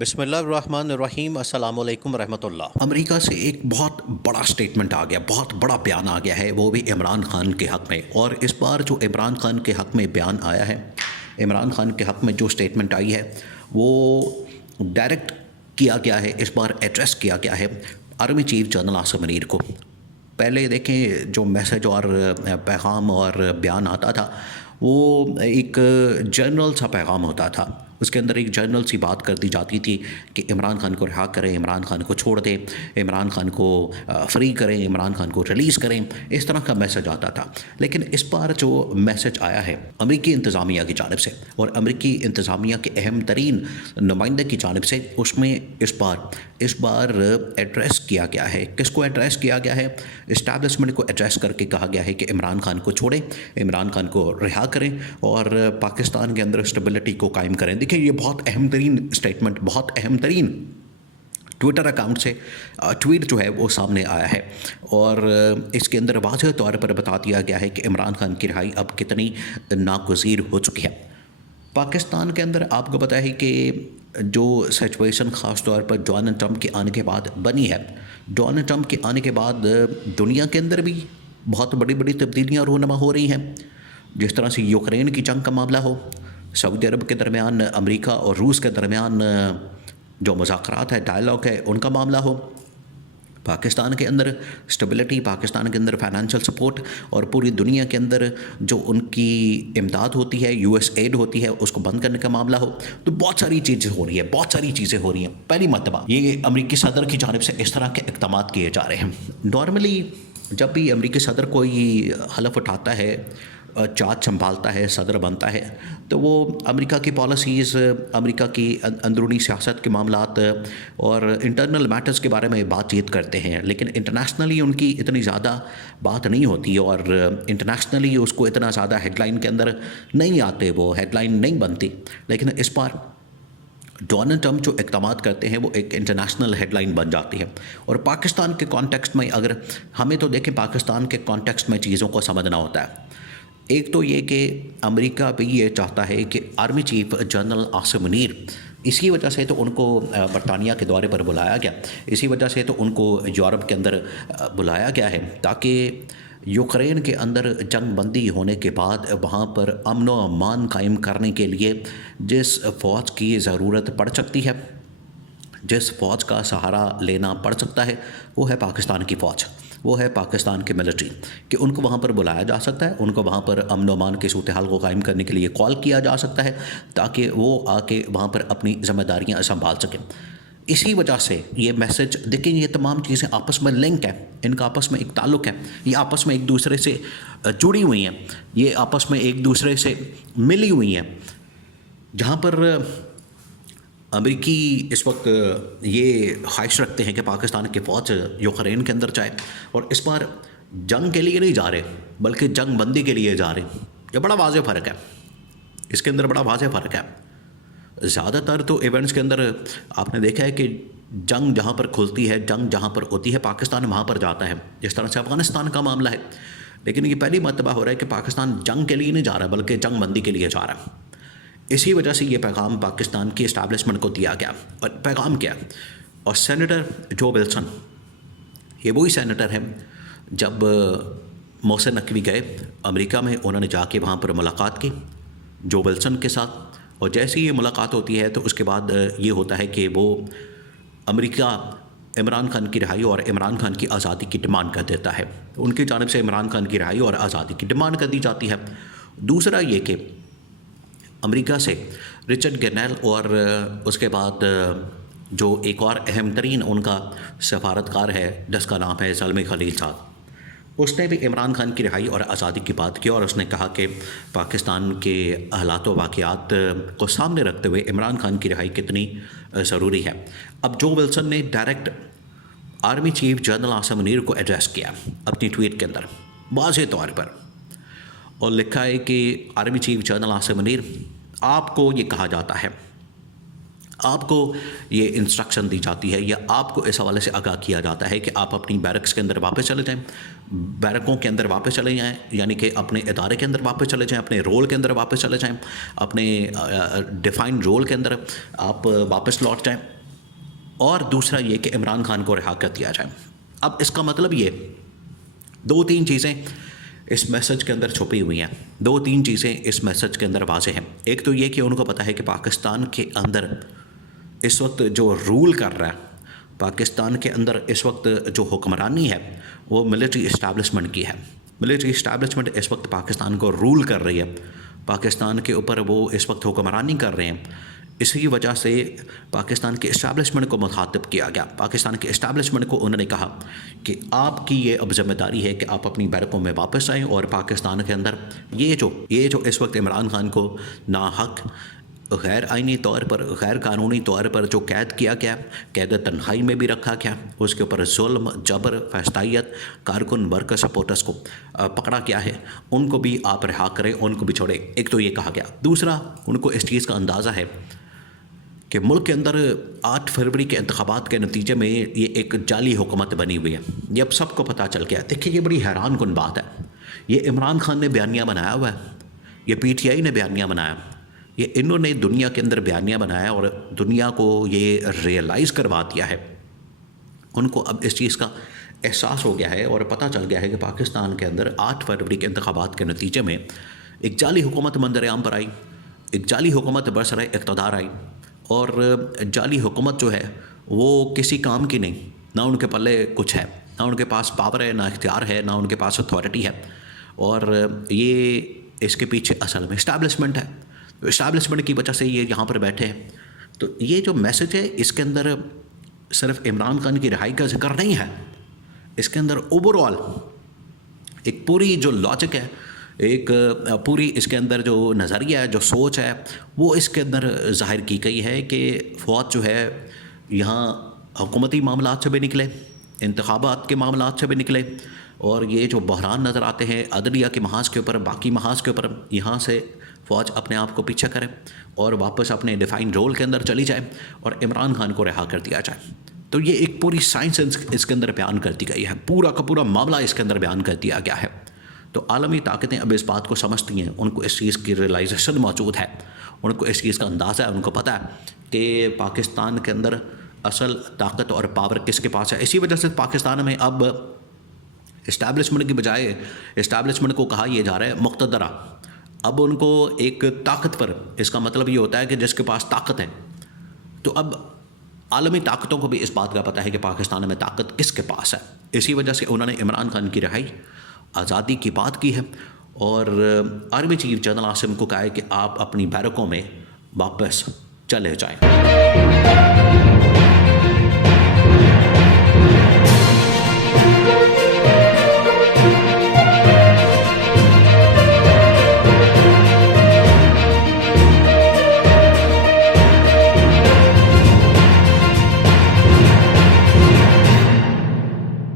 بسم اللہ الرحمن الرحیم، السلام علیکم ورحمۃ اللہ۔ امریکہ سے ایک بہت بڑا سٹیٹمنٹ آ گیا، بہت بڑا بیان آ گیا ہے، وہ بھی عمران خان کے حق میں۔ اور اس بار جو عمران خان کے حق میں بیان آیا ہے، عمران خان کے حق میں جو سٹیٹمنٹ آئی ہے، وہ ڈائریکٹ کیا گیا ہے، اس بار ایڈریس کیا گیا ہے army chief general Asim Munir کو۔ پہلے دیکھیں جو میسج اور پیغام اور بیان آتا تھا، وہ ایک جنرل سا پیغام ہوتا تھا، اس کے اندر ایک جنرل سی بات کر دی جاتی تھی کہ عمران خان کو رہا کریں، عمران خان کو چھوڑ دیں، عمران خان کو فری کریں، عمران خان کو ریلیز کریں، اس طرح کا میسج آتا تھا۔ لیکن اس بار جو میسج آیا ہے امریکی انتظامیہ کی جانب سے، اور امریکی انتظامیہ کے اہم ترین نمائندے کی جانب سے، اس میں اس بار ایڈریس کیا گیا ہے۔ کس کو ایڈریس کیا گیا ہے؟ اسٹیبلشمنٹ کو ایڈریس کر کے کہا گیا ہے کہ عمران خان کو چھوڑیں، عمران خان کو رہا کریں اور پاکستان کے اندر اسٹیبلٹی کو قائم کریں۔ دیکھیں یہ بہت اہم ترین اسٹیٹمنٹ، بہت اہم ترین ٹویٹر اکاؤنٹ سے ٹویٹ جو ہے وہ سامنے آیا ہے، اور اس کے اندر واضح طور پر بتا دیا گیا ہے کہ عمران خان کی رہائی اب کتنی ناگزیر ہو چکی ہے۔ پاکستان کے اندر آپ کو پتہ ہے کہ جو سچویشن خاص طور پر ڈونلڈ ٹرمپ کے آنے کے بعد بنی ہے، ڈونلڈ ٹرمپ کے آنے کے بعد دنیا کے اندر بھی بہت بڑی بڑی تبدیلیاں رونما ہو رہی ہیں۔ جس طرح سے یوکرین کی جنگ کا معاملہ ہو، سعودی عرب کے درمیان امریکہ اور روس کے درمیان جو مذاکرات ہے، ڈائلاگ ہے، ان کا معاملہ ہو، پاکستان کے اندر اسٹیبلٹی، پاکستان کے اندر فائنینشیل سپورٹ، اور پوری دنیا کے اندر جو ان کی امداد ہوتی ہے، یو ایس ایڈ ہوتی ہے، اس کو بند کرنے کا معاملہ ہو، تو بہت ساری چیزیں ہو رہی ہیں، بہت ساری چیزیں ہو رہی ہیں۔ پہلی مرتبہ یہ امریکی صدر کی جانب سے اس طرح کے اقدامات کیے جا رہے ہیں۔ نارملی جب بھی امریکی صدر کوئی حلف اٹھاتا ہے، چارج سنبھالتا ہے، صدر بنتا ہے، تو وہ امریکہ کی پالیسیز، امریکہ کی اندرونی سیاست کے معاملات اور انٹرنل میٹرز کے بارے میں بات چیت کرتے ہیں، لیکن انٹرنیشنلی ان کی اتنی زیادہ بات نہیں ہوتی، اور انٹرنیشنلی اس کو اتنا زیادہ ہیڈ لائن کے اندر نہیں آتے، وہ ہیڈ لائن نہیں بنتی۔ لیکن اس بار ڈونلڈ ٹرمپ جو اقدامات کرتے ہیں وہ ایک انٹرنیشنل ہیڈ لائن بن جاتی ہے۔ اور پاکستان کے کانٹیکسٹ میں اگر ہمیں تو دیکھیں، پاکستان کے کانٹیکسٹ میں چیزوں کو سمجھنا ہوتا ہے۔ ایک تو یہ کہ امریکہ بھی یہ چاہتا ہے کہ army chief general Asim Munir, اسی وجہ سے تو ان کو برطانیہ کے دورے پر بلایا گیا، اسی وجہ سے تو ان کو یورپ کے اندر بلایا گیا ہے، تاکہ یوکرین کے اندر جنگ بندی ہونے کے بعد وہاں پر امن و امان قائم کرنے کے لیے جس فوج کی ضرورت پڑ سکتی ہے، جس فوج کا سہارا لینا پڑ سکتا ہے، وہ ہے پاکستان کی فوج، وہ ہے پاکستان کی ملٹری، کہ ان کو وہاں پر بلایا جا سکتا ہے، ان کو وہاں پر امن و امان کی صورتحال کو قائم کرنے کے لیے کال کیا جا سکتا ہے، تاکہ وہ آ کے وہاں پر اپنی ذمہ داریاں سنبھال سکیں۔ اسی وجہ سے یہ میسج، دیکھیں یہ تمام چیزیں آپس میں لنک ہیں، ان کا آپس میں ایک تعلق ہے، یہ آپس میں ایک دوسرے سے جڑی ہوئی ہیں، یہ آپس میں ایک دوسرے سے ملی ہوئی ہیں۔ جہاں پر امریکی اس وقت یہ خواہش رکھتے ہیں کہ پاکستان کی فوج یوکرین کے اندر جائے، اور اس بار جنگ کے لیے نہیں جا رہے بلکہ جنگ بندی کے لیے جا رہے ہیں۔ یہ بڑا واضح فرق ہے، اس کے اندر بڑا واضح فرق ہے۔ زیادہ تر تو ایونٹس کے اندر آپ نے دیکھا ہے کہ جنگ جہاں پر کھلتی ہے، جنگ جہاں پر ہوتی ہے، پاکستان وہاں پر جاتا ہے، جس طرح سے افغانستان کا معاملہ ہے۔ لیکن یہ پہلی مرتبہ ہو رہا ہے کہ پاکستان جنگ کے لیے نہیں جا رہا بلکہ جنگ بندی کے لیے جا رہا ہے۔ اسی وجہ سے یہ پیغام پاکستان کی اسٹیبلشمنٹ کو دیا گیا، اور پیغام کیا؟ اور سینیٹر جو ولسن، یہ وہی سینیٹر ہیں جب محسن نقوی گئے امریکہ میں، انہوں نے جا کے وہاں پر ملاقات کی جو ولسن کے ساتھ، اور جیسے یہ ملاقات ہوتی ہے تو اس کے بعد یہ ہوتا ہے کہ وہ امریکہ عمران خان کی رہائی اور عمران خان کی آزادی کی ڈیمانڈ کر دیتا ہے، ان کی جانب سے عمران خان کی رہائی اور آزادی کی ڈیمانڈ کر دی جاتی ہے۔ دوسرا یہ کہ امریکہ سے رچرڈ گرنیل، اور اس کے بعد جو ایک اور اہم ترین ان کا سفارتکار ہے جس کا نام ہے زلمے خلیل صاحب، اس نے بھی عمران خان کی رہائی اور آزادی کی بات کی، اور اس نے کہا کہ پاکستان کے حالات و واقعات کو سامنے رکھتے ہوئے عمران خان کی رہائی کتنی ضروری ہے۔ اب جو ولسن نے direct army chief general Asim Munir کو ایڈریس کیا اپنی ٹویٹ کے اندر واضح طور پر، اور لکھا ہے کہ army chief general Asim Munir, آپ کو یہ کہا جاتا ہے آپ کو یہ انسٹرکشن دی جاتی ہے یا آپ کو اس حوالے سے آگاہ کیا جاتا ہے کہ آپ اپنی بیرکس کے اندر واپس چلے جائیں، بیرکوں کے اندر واپس چلے جائیں، یعنی کہ اپنے ادارے کے اندر واپس چلے جائیں، اپنے رول کے اندر واپس چلے جائیں، اپنے ڈیفائن رول کے اندر آپ واپس لوٹ جائیں، اور دوسرا یہ کہ عمران خان کو رہا کر دیا جائے۔ اب اس کا مطلب یہ 2-3 چیزیں اس میسج کے اندر چھپی ہوئی ہیں، 2-3 چیزیں اس میسج کے اندر واضح ہیں۔ ایک تو یہ کہ ان کو پتہ ہے کہ پاکستان کے اندر اس وقت جو رول کر رہا ہے، پاکستان کے اندر اس وقت جو حکمرانی ہے وہ ملٹری اسٹیبلشمنٹ کی ہے۔ ملٹری اسٹیبلشمنٹ اس وقت پاکستان کو رول کر رہی ہے، پاکستان کے اوپر وہ اس وقت حکمرانی کر رہے ہیں۔ اسی وجہ سے پاکستان کے اسٹیبلشمنٹ کو مخاطب کیا گیا، پاکستان کے اسٹیبلشمنٹ کو انہوں نے کہا کہ آپ کی یہ اب ذمہ داری ہے کہ آپ اپنی بیرکوں میں واپس آئیں، اور پاکستان کے اندر یہ جو اس وقت عمران خان کو ناحق غیر آئینی طور پر، غیر قانونی طور پر جو قید کیا گیا، قید تنہائی میں بھی رکھا گیا، اس کے اوپر ظلم، جبر، فحشائیت، کارکن ورکر سپورٹرز کو پکڑا گیا ہے، ان کو بھی آپ رہا کریں، ان کو بھی چھوڑیں۔ ایک تو یہ کہا گیا۔ دوسرا، ان کو اس چیز کا اندازہ ہے کہ ملک کے اندر 8 فروری کے انتخابات کے نتیجے میں یہ ایک جعلی حکومت بنی ہوئی ہے، یہ اب سب کو پتہ چل گیا۔ دیکھیں یہ بڑی حیران کن بات ہے، یہ عمران خان نے بیانیہ بنایا ہوا ہے، یہ پی ٹی آئی نے بیانیہ بنایا، یہ انہوں نے دنیا کے اندر بیانیہ بنایا اور دنیا کو یہ ریئلائز کروا دیا ہے۔ ان کو اب اس چیز کا احساس ہو گیا ہے اور پتہ چل گیا ہے کہ پاکستان کے اندر 8 فروری کے انتخابات کے نتیجے میں ایک جعلی حکومت منظر عام پر آئی، ایک جعلی حکومت برسر اقتدار آئی، اور جعلی حکومت جو ہے وہ کسی کام کی نہیں، نہ ان کے پلے کچھ ہے، نہ ان کے پاس پاور ہے، نہ اختیار ہے، نہ ان کے پاس اتھارٹی ہے، اور یہ اس کے پیچھے اصل میں اسٹیبلشمنٹ ہے۔ اسٹیبلشمنٹ کی وجہ سے یہ یہاں پر بیٹھے ہیں۔ تو یہ جو میسج ہے اس کے اندر صرف عمران خان کی رہائی کا ذکر نہیں ہے، اس کے اندر اوور آل ایک پوری جو لاجک ہے، ایک پوری اس کے اندر جو نظریہ ہے، جو سوچ ہے، وہ اس کے اندر ظاہر کی گئی ہے کہ فوج جو ہے یہاں حکومتی معاملات سے بھی نکلے، انتخابات کے معاملات سے بھی نکلے، اور یہ جو بحران نظر آتے ہیں عدلیہ کے محاذ کے اوپر، باقی محاذ کے اوپر، یہاں سے فوج اپنے آپ کو پیچھے کرے اور واپس اپنے ڈیفائن رول کے اندر چلی جائے اور عمران خان کو رہا کر دیا جائے۔ تو یہ ایک پوری سائنس اس کے اندر بیان کر دی گئی ہے، پورا کا پورا معاملہ اس کے اندر بیان کر دیا گیا ہے۔ تو عالمی طاقتیں اب اس بات کو سمجھتی ہیں، ان کو اس چیز کی ریئلائزیشن موجود ہے، ان کو اس چیز کا اندازہ ہے، ان کو پتہ ہے کہ پاکستان کے اندر اصل طاقت اور پاور کس کے پاس ہے۔ اسی وجہ سے پاکستان میں اب اسٹیبلشمنٹ کی بجائے اسٹیبلشمنٹ کو کہا یہ جا رہا ہے مقتدرہ۔ اب ان کو ایک طاقت پر، اس کا مطلب یہ ہوتا ہے کہ جس کے پاس طاقت ہے۔ تو اب عالمی طاقتوں کو بھی اس بات کا پتہ ہے کہ پاکستان میں طاقت کس کے پاس ہے۔ اسی وجہ سے انہوں نے عمران خان کی رہائی، آزادی کی بات کی ہے، اور آرمی چیف جنرل عاصم کو کہا ہے کہ آپ اپنی بیرکوں میں واپس چلے جائیں۔